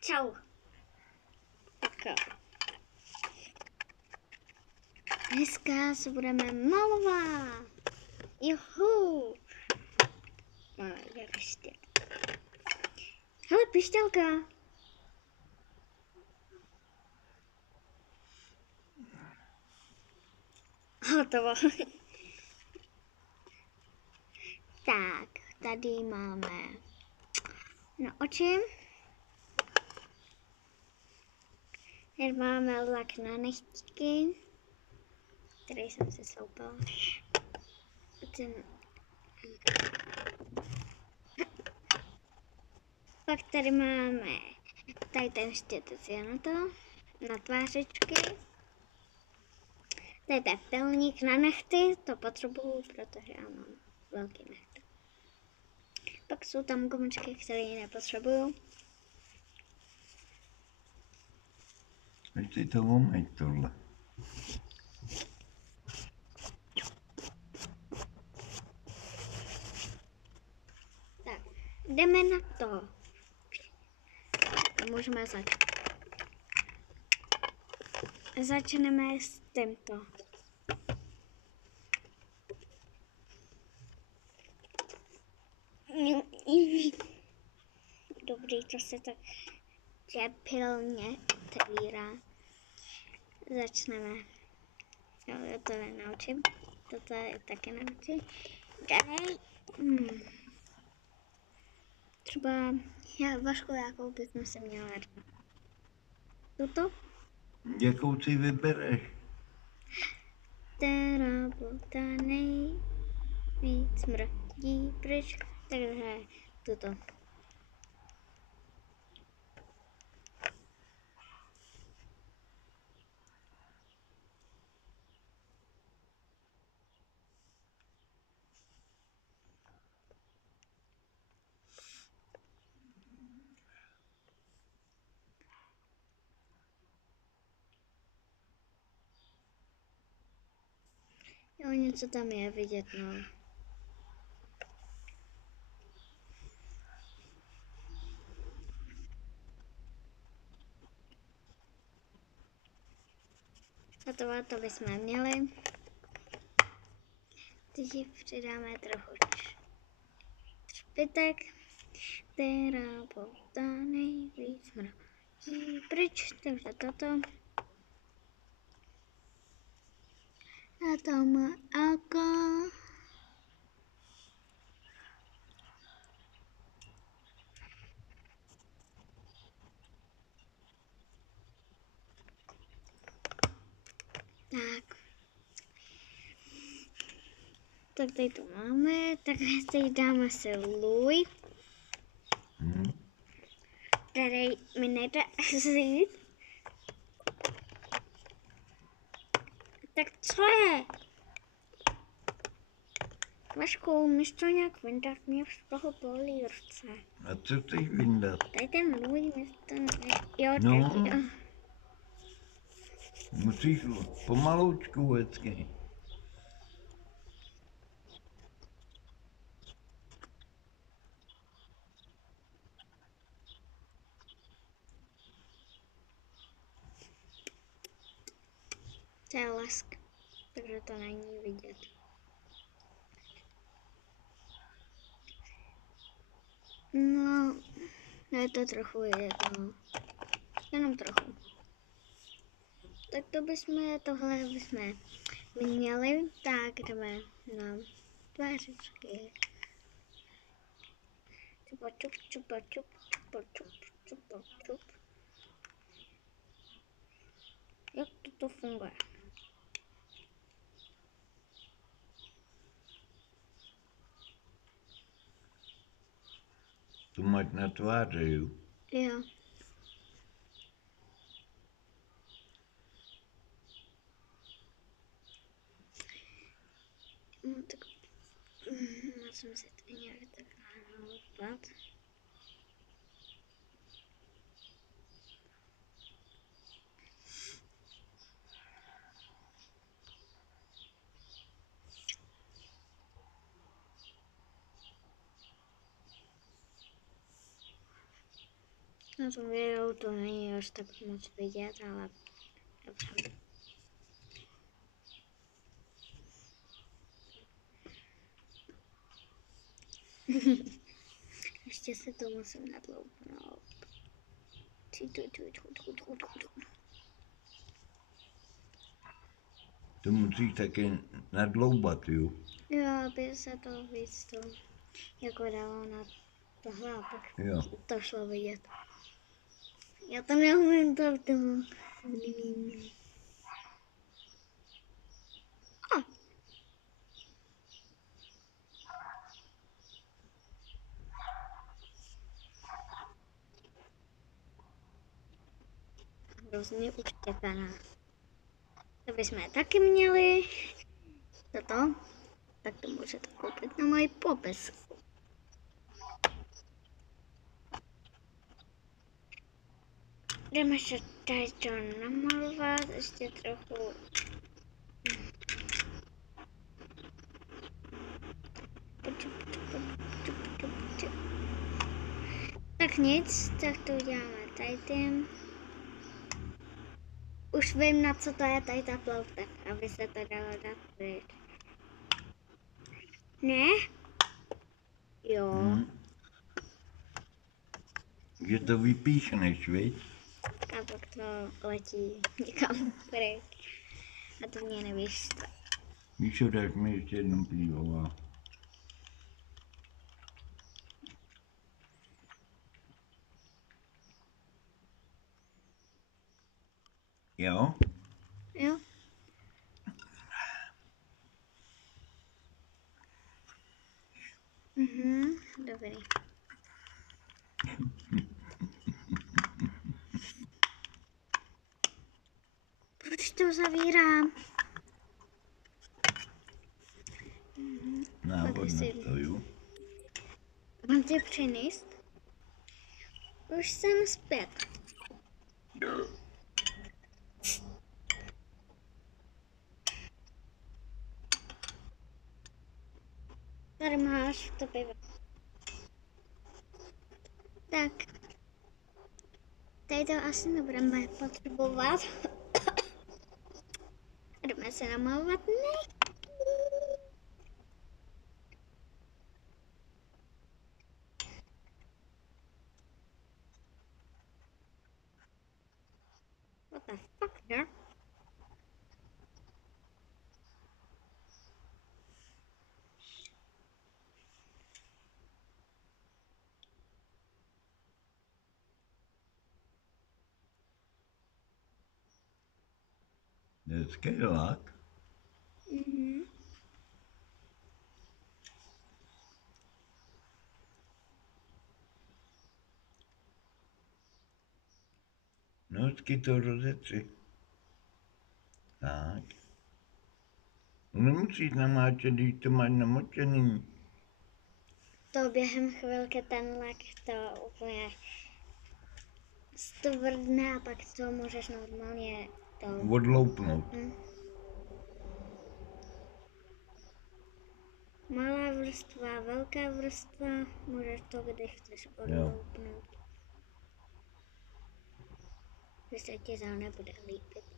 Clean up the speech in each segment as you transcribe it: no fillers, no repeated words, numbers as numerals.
Čau. Tak. Dneska se budeme malovat. Juhu. Jak ještě. Hele, pištělka. Hotovo. Tak, tady máme na oči. Tady máme lak na nechtíky, který jsem si sloupala. Pak tady máme tady ten štětec na to, na tvářičky. Tady je pilník na nechty, to potřebuju, protože já mám velký nechty. Pak jsou tam gumičky, které nepotřebuju. Ještě to uměj tohle. Tak, jdeme na to. Můžeme začít. Začneme s tímto. Dobrý, to se tak pilně otevírá. Začneme. Jo, to je na oči. Toto je taky na oči. Dej. Třeba Vašku, jakou bychom se měla dát. Tuto? Jakou si vybereš? Která bota nejvíc mrdí pryč. Takže tuto. Jo, něco tam je vidět, no. A to bychom měli. Teď přidáme trochu špitek, která bota nejvíc mrdí pryč, takže toto. A tam má oko. Tak. Tak tady to máme, tak teď dáme si lůj. Tady mi nejde vzít. Tak co je? Vašku, umíš to nějak vyndat? Mě z toho bolí ruce. A co chceš vyndat? Tady ten lůj mi to jo, No. teď, jo. Musíš pomaloučku vždycky. To je lesk, takže to není vidět. No, je to trochu jedno. Jenom trochu. Tak tohle bychom měli, tak jdeme na tvářičky. Čupa čup, čupa čup, čupa čup, čupa čup. Jak to funguje? To máš na tváři, jo? Jo. No tak musím si to nějak tak nahloupat. Na tom videu to není až tak moc vidět, ale dobře. Ještě se to musím nadloupnout. To musíš taky nadloubat, jo? Jo, aby se to víc to jako dalo na tohle a pak Jo. to šlo vidět. Já to neumím to v tom. A. Hrozně uštěkaná. To bychom taky měli. Toto. Tak to můžete koupit na můj popis. Jdeme se tady to namalovat, ještě trochu. Tak nic, tak to uděláme tady tím. Už vím, na co to je tady ta ploutek, aby se to dalo dát pryč. Ne? Jo. Že to vypíchneš, viď? A pak to letí někam pryč. A to mě nevíš. Víš, co, dáš mi ještě jedno pivo. A... Jo? Jo. Dobrý. Proč to zavírám? Návod na to, jo? Mám tě přinést? Už jsem zpět. Tady máš to pivo. Tak. Tady to asi nebudeme potřebovat. Jdeme se namalovat. Ne. What the fuck, there? Hezký lak. No, hezky to rozetři. Tak. Nemusíš namáčet, když to máš namočený. To během chvilky ten lak to úplně stvrdne a pak to můžeš normálně to... Odloupnout. Malá vrstva, velká vrstva, můžeš to, když chceš odloupnout. Když se ti zál nebude líbit.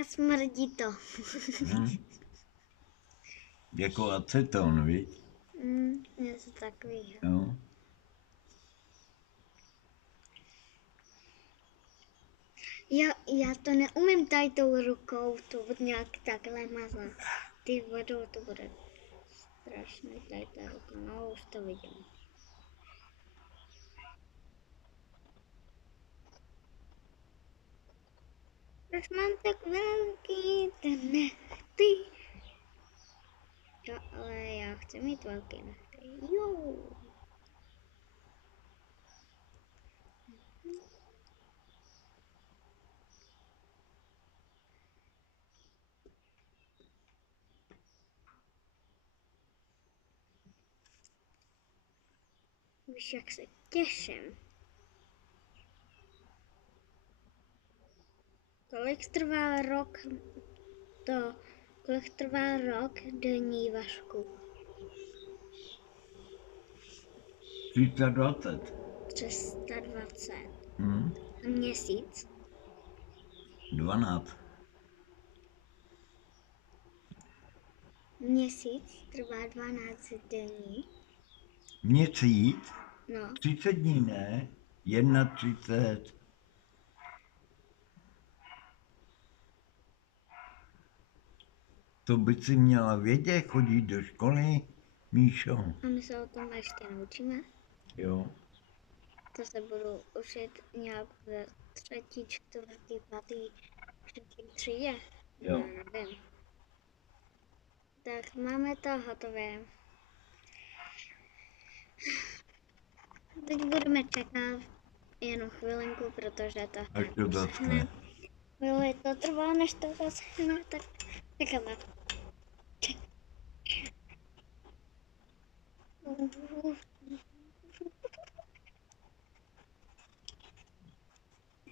A smrdí to. Jako aceton, viď? Něco takového. Jo. Já to neumím tady tou rukou to nějak takhle mazat. Ty vodou to bude strašně tady ta ruka, no už to vidím. Proč mám tak velký ten nechty? Jo, ale já chci mít velký nechty. Jo. Víš, jak se těším. Kolik trvá rok dní, Vašku? 320. 320. Hm? A měsíc? 12. Měsíc trvá 12 dní. Měsíc? No, 30 dní, ne? 31. To by si měla vědět, chodit do školy, Míšo. a my se o tom ještě naučíme. Jo. To se budu učit nějak ve 3., 4., 5., 6. třídě. Jo. Já nevím. Tak máme to hotové. Teď budeme čekat jenom chvilinku, protože to Až to zaschne. Chvíli to trvá, než to zaschne, tak čekáme.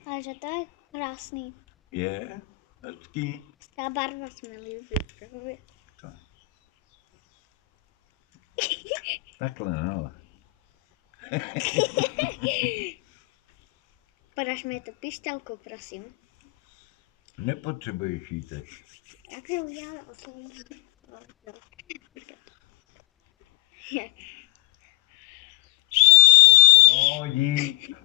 Takže to je krásný. Je, hezký. Ta barva se mi líbí. Právě. To. Takhle, no. Podáš mi tu pišťalku, prosím. Nepotřebuješ jí teď. Jak se udělala oslovení? No, dík.